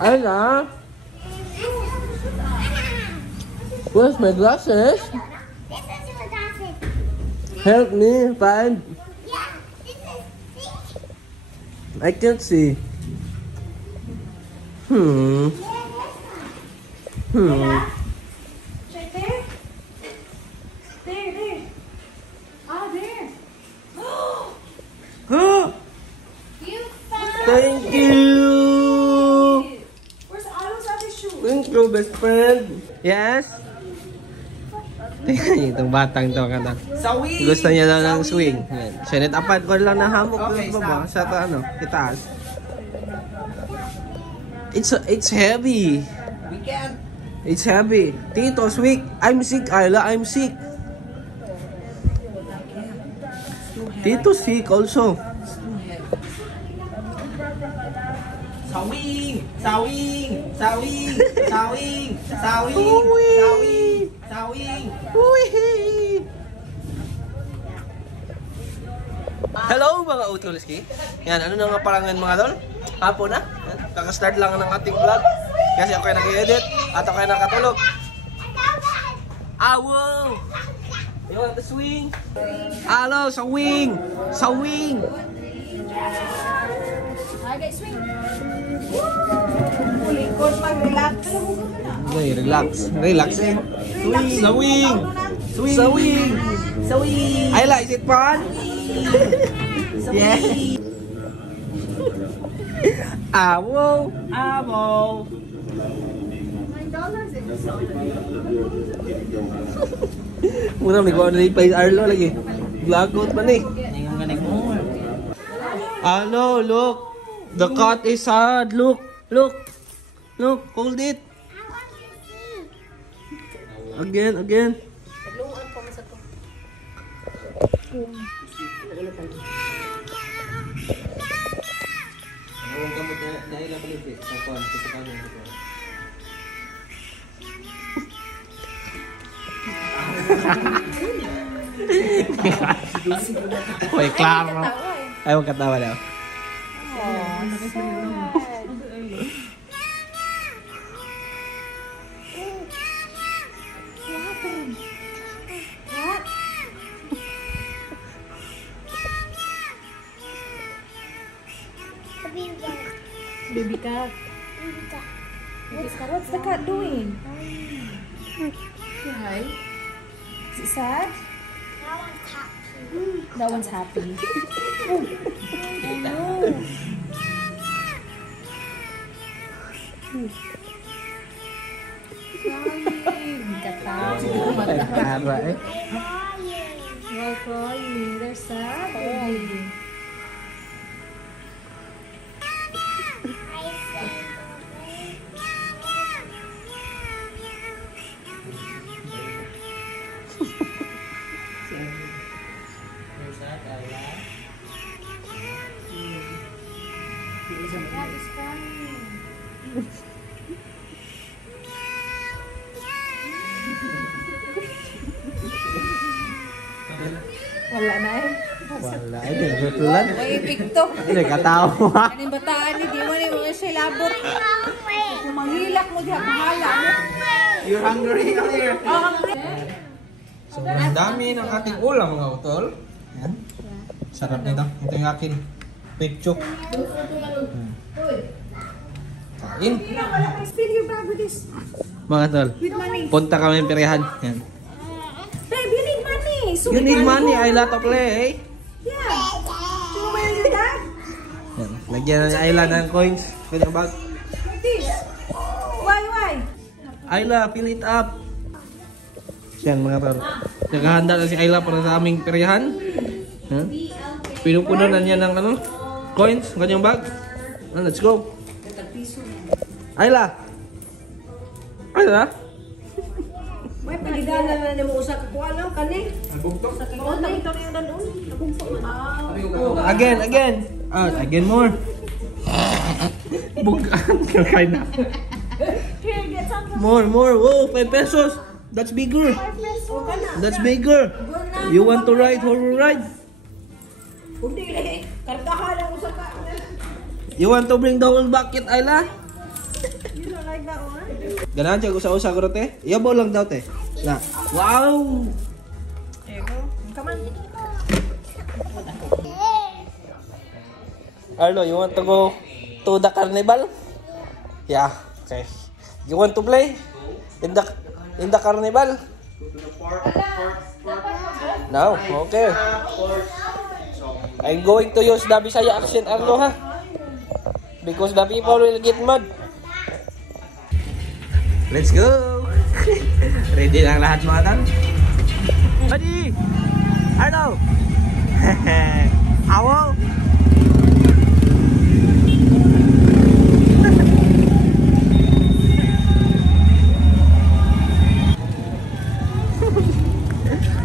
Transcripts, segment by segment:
Ayla? Where's my glasses? This is your glasses. Help me find. Yeah, this is. I can't see. Hmm. Hmm. Right there? There. Ah, there. You found. Thank you. Where's Alo's other shoe? Thank you, best friend. Yes? Tingnan niyo itong batang to. Swing! Gusto niya daw ng swing. Siya netapan ko lang na hamok Okay, doon baba stop. sa itaas. It's heavy. We can. It's heavy. Tito, sick. I'm sick, Ayla. I'm sick. Tito sick also. Swing! Swing! Swing! Swing! Swing! Swing! Hello mga Utulski. Yan, ano na nga parangan mga dol? Hapon na. Yan, kaka-start lang ng ating vlog. Kasi ako ay nag-edit at ako ay nakatulog. Wow! You want the swing? Alo, sa wing! Sa wing! Okay, swing. Likod mag-relax. Okay, relax. Relax. Sa wing! Sa wing! Swing! Ayla, is it fun? Yeah. Awo! Amo! Muna may kuha na play Arlo lagi. Vlogot pa ni. Tingnan ka mo. Ano, look. The cat is sad. Look. Look. Look. Hold it. Again. Uy, klaro. Ay, huwag katawa daw. Baby cat. What's the cat doing? Hi. Is it sad? That one's happy. Oh no. Crying. Katawa. Tara eh. They're crying. They're sad. Baby. That is crying. Wala na eh. Wala. Ay, nagtutulan. May pikto. Ay, nagkatawa. Kaning bataan ni di man mo siya labot. Kung manghilak mo diha bahala. You're hungry here. So, ang dami ng ating ulam mga utol. Yan. Sarap nito. Ito yung akin. Pechok. Kain. Spill your bag with this. Mga tol. With money. Punta kami pirihan. Yan. Babe, you need money. So You need money. I lot to play. Eh? Yeah. Do you want your dad? Yan. Lagyan na ni Ayla ng coins. Kanyang bag. Like this. Why? Ayla, fill it up. Yan mga tol. Naghahanda na si Ayla para sa aming pirihan. Huh? Pinupunan na niya ng ano? Coins. Kanyang bag. Let's go. Ayla. Ayla. May pagidana na mo usa ka kuha lang kani. Albugtok? Sa kikuha lang ito yung danon. Nagumpo man. Again more. Bukan kakain na. Here, get some. More. Whoa, 5 pesos. That's bigger. That's bigger. You want to ride horror ride? Hindi. Kargahan lang usa ka. You want to bring the whole bucket, Ayla? Ganahan siya usa-usa ko te. Iyabaw lang daw te. Na. Wow! Arlo, you want to go to the carnival? Yeah, okay. You want to play in the carnival? No, okay. I'm going to use the Bisaya accent, Arlo, ha? Because the people will get mad. Let's go! Ready lang lahat mga tan? Ready! Arlo! Awo!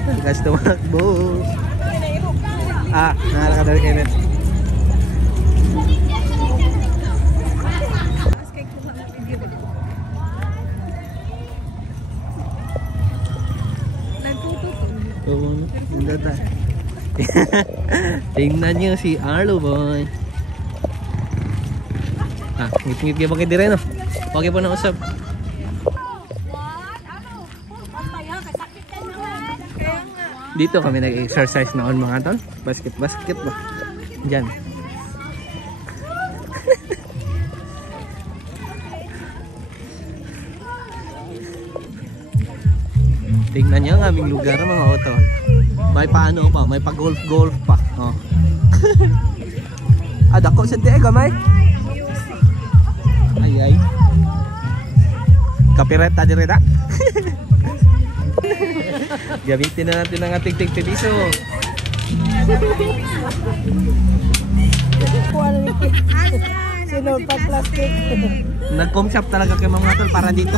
Lakas tumakbo. Nakalakad na rin kayo net. Tingnan nyo si Arlo boy. Ngit-ngit kayo bakit dire no? Okay po na usap. Dito kami nag-exercise noon mga tol. Basket ba? Diyan. Tingnan niyo ang aming lugar mga otol. May paano pa, may pa-golf pa. Oh. Dako sa tiay gamay. Ay. Copyright ta dire da. Gamitin na natin ang ating tig-piso. Sinol pa plastic. Nag-com shop talaga kay mga tol para dito.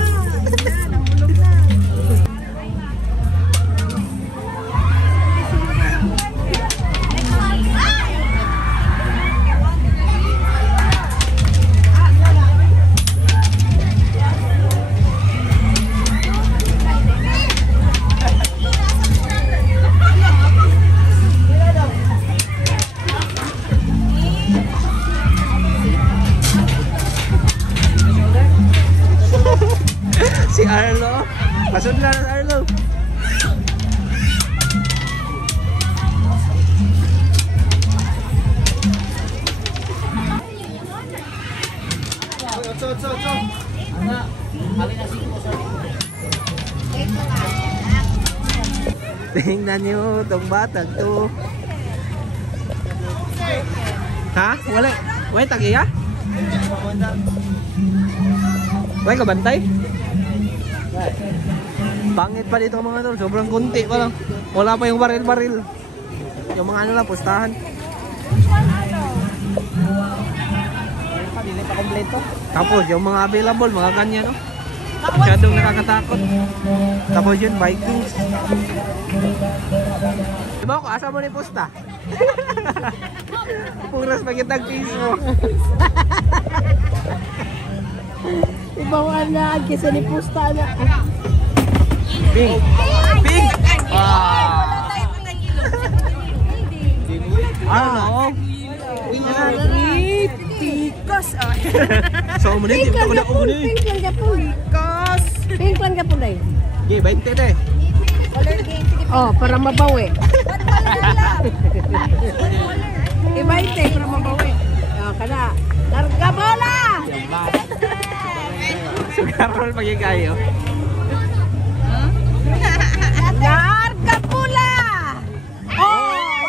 Si Arlo, pasod na ng Arlo. Tingnan nyo itong batag to. Ha? Wala tagiya? Wala ka bantay? Pangit pa dito mga tol, sobrang kunti pa lang. Wala pa yung baril-baril. Yung mga ano lang, pustahan. Hindi pa kompleto. Tapos yung mga available, mga ganyan no. Masyadong nakakatakot. Tapos yun, Vikings. Diba ako, asa mo ni pusta? Puras magitag piso. Ibawaan na, kisa ni pusta na. Pink! Pink! Ano? Tikos. So, muna yung pink lang kapon. Tikos. Pink lang kapon na yun. Okay, 20 na eh. Oh, para mabawi. I-20 para mabawi. Oh, kana. Larga bola! Sugarol pagkikayo. Larga bola! Oh!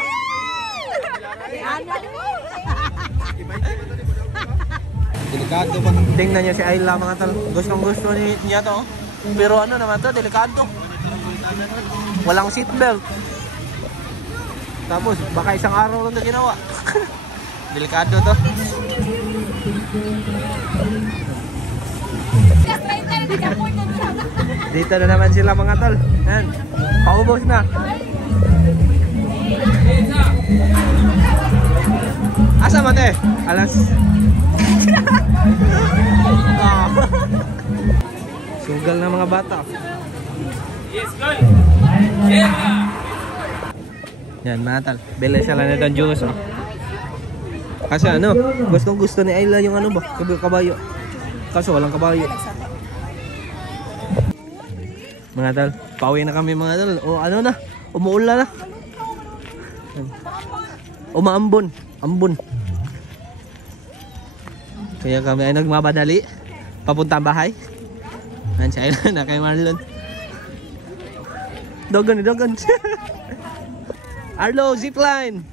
Delikado pa. Tingnan niya si Ayla mga tal. Gustong-gusto niya to. Pero ano naman to, delikado. Walang seatbelt. Tapos baka isang araw lang na ginawa. Delikado to. Dito na naman sila mga tol. Yan. Paubos na. Asa mate? Alas. Sugal na mga bata. Yes, go. Yan mga tol. Bili sila na itong juice. Oh. Kasi ano, gustong gusto ni Ayla yung ano ba? Kabayo. Kaso walang kabayo. Mga tol, pauwi na kami mga tol. O ano na, umuulan na. Umaambon, ambon. Kaya kami ay nagmabadali papunta ang bahay. Ayan si Ayla na kay Marlon. Dogon. Arlo, zipline.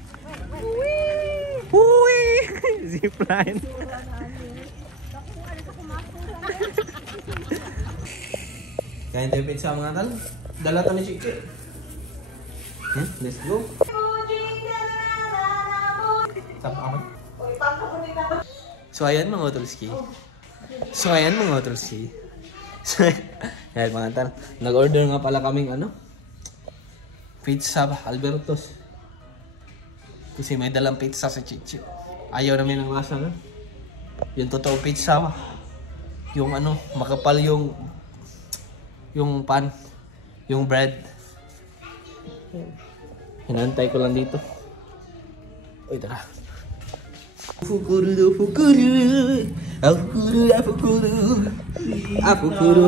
Hui! Zipline. Kaya tayo pizza mga tal. Dala to ni Chiki. Let's go. So ayan mga utolski. Ayan mga tal. Nag-order nga pala kaming ano. Pizza ba? Albertos. Kasi may dalang pizza sa Chichi. Ayaw namin ng lasa na. Yung totoo pizza ba? Yung ano, makapal yung pan. Yung bread. Hinantay ko lang dito. Uy, tara. Afukuru.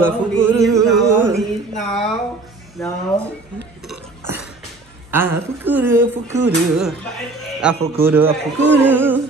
No. Afukuru.